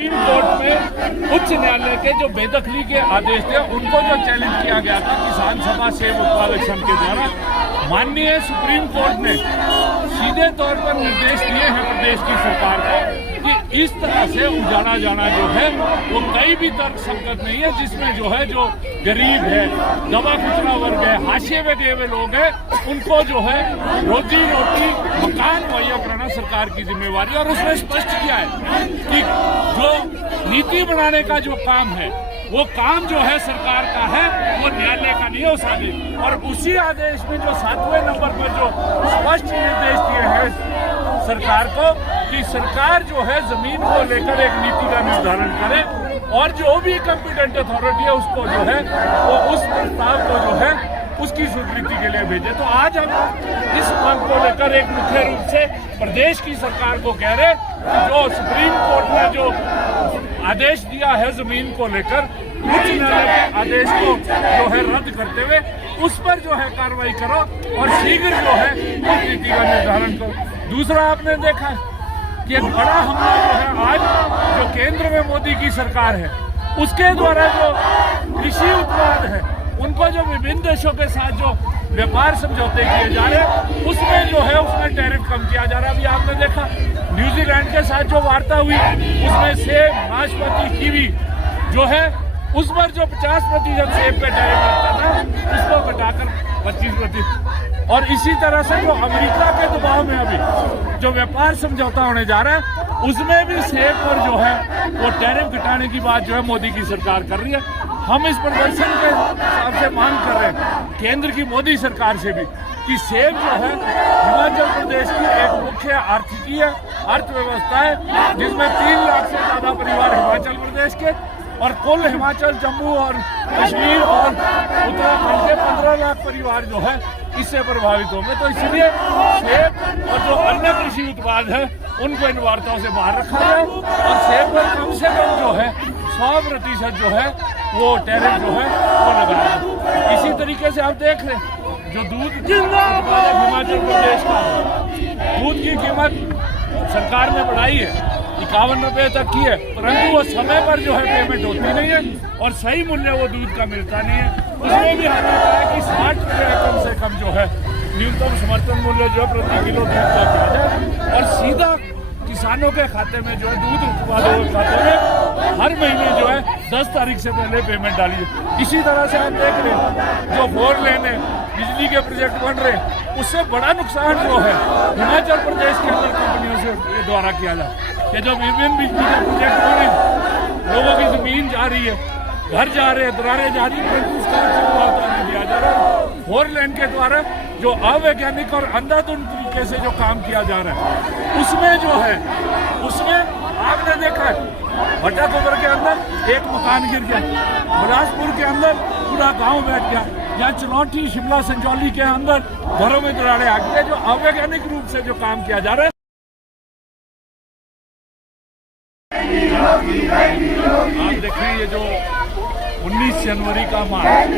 Supreme court में उच्च न्यायालय के जो बेदखली के आदेश थे उनको जो चैलेंज किया गया था किसान सभा सेब उत्पादक संघ के द्वारा, माननीय सुप्रीम कोर्ट ने सीधे तौर पर निर्देश दिए हैं प्रदेश की सरकार को कि इस तरह से उजाड़ा जाना जो है वो कहीं भी तर्क संगत नहीं है, जिसमें जो है जो गरीब है, दबा कुचला वर्ग है, हाशिए में गए हुए लोग हैं, उनको जो है रोजी रोटी मकान मुहैया कराना सरकार की जिम्मेवारी। और उसमें स्पष्ट किया है कि जो नीति बनाने का जो काम है वो काम जो है सरकार का है, वो न्यायालय का नहीं है उस आदेश। और उसी आदेश में जो 7वें नंबर पर जो स्पष्ट निर्देश दिए हैं सरकार को कि सरकार जो है जमीन को लेकर एक नीति का निर्धारण करे और जो भी कॉम्पिटेंट अथॉरिटी है उसको जो है वो उस प्रस्ताव को जो है उसकी स्वीकृति के लिए भेजे। तो आज हम इस मांग को लेकर एक मुख्य रूप से प्रदेश की सरकार को कह रहे कि जो सुप्रीम कोर्ट ने जो आदेश दिया है जमीन को लेकर, उच्च न्यायालय के आदेश को जो है रद्द करते हुए उस पर जो है कार्रवाई करो और शीघ्र जो है उस नीति का निर्धारण करो। दूसरा, आपने देखा कि एक बड़ा हमला जो है आज जो केंद्र में मोदी की सरकार है उसके द्वारा जो कृषि उत्पाद है उनको जो विभिन्न देशों के साथ जो व्यापार समझौते किए जा रहे हैं उसमें जो है उसमें टैरिफ कम किया जा रहा है। अभी आपने देखा न्यूजीलैंड के साथ जो वार्ता हुई उसमें सेब, नाशपाती, कीवी जो है उस पर जो 50% सेब पे टैरिफ लगता था उसको घटाकर 25%। और इसी तरह से जो अमेरिका के दबाव में अभी जो व्यापार समझौता होने जा रहा है उसमें भी सेब पर जो है वो टैरिफ घटाने की बात जो है मोदी की सरकार कर रही है। हम इस प्रदर्शन के हिसाब से मांग कर रहे हैं केंद्र की मोदी सरकार से भी कि सेब जो है हिमाचल प्रदेश की एक मुख्य आर्थिकी है, अर्थव्यवस्था है, जिसमें 3 लाख से ज्यादा परिवार हिमाचल प्रदेश के और कुल हिमाचल, जम्मू और कश्मीर और उत्तराखंड के 15 लाख परिवार जो है इससे प्रभावित होंगे। तो इसलिए सेब और जो अन्य कृषि उत्पाद है उनको इन वार्ताओं से बाहर रखा जाए और सेब पर कम से कम जो है 100% जो है वो टैरिफ जो है वो लगाया। इसी तरीके से आप देख रहे हैं जो दूध उत्पादक हिमाचल प्रदेश का दूध की कीमत सरकार ने बढ़ाई है 51 रुपये तक की है, परंतु वो समय पर जो है पेमेंट होती नहीं है और सही मूल्य वो दूध का मिलता नहीं है। उसमें भी हमने कहा कि 60 रुपये कम से कम जो है न्यूनतम समर्थन मूल्य जो है प्रति किलो दूध का किया जाए और सीधा किसानों के खाते में जो है दूध उत्पादकों के खाते में हर महीने जो है 10 तारीख से पहले पेमेंट डाली है। इसी तरह से आप देख रहे हैं जो 4 लेन है, बिजली के प्रोजेक्ट बन रहे हैं, उससे बड़ा नुकसान जो है हिमाचल प्रदेश के अंदर कंपनियों से द्वारा किया जाए कि जो विभिन्न बिजली के प्रोजेक्ट बने, लोगों की जमीन जा रही है, घर जा रहे हैं, दरारें जा रही है, उसका नहीं दिया जा रहा है। 4 लेन के द्वारा जो अवैज्ञानिक और अंधाधुंध तरीके से जो काम किया जा रहा है उसमें जो है उसमें आपने देखा है भट्टा गोबर के अंदर एक मकान गिर गया, बिलासपुर के अंदर पूरा गांव बैठ गया, या चुनौती शिमला संजौली के अंदर घरों में दरारें आ गई। जो अवैज्ञानिक रूप से जो काम किया जा रहा है आप देखिए ये जो 19 जनवरी का मार्च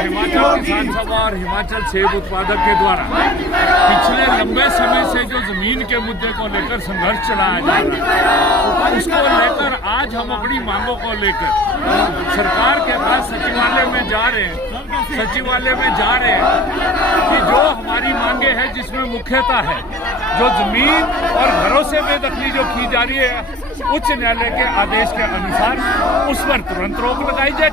हिमाचल किसान सभा और हिमाचल सेब उत्पादक के द्वारा पिछले लंबे समय से जो जमीन के मुद्दे को लेकर संघर्ष चलाया जा रहा है उसको लेकर आज हम अपनी मांगों को लेकर सरकार के पास सचिवालय में जा रहे हैं कि जो हमारी मांगे हैं जिसमें मुख्यतः है जो जमीन और घरों से बेदखली जो की जा रही है उच्च न्यायालय के आदेश के अनुसार उस पर तुरंत रोक लगाई जाए।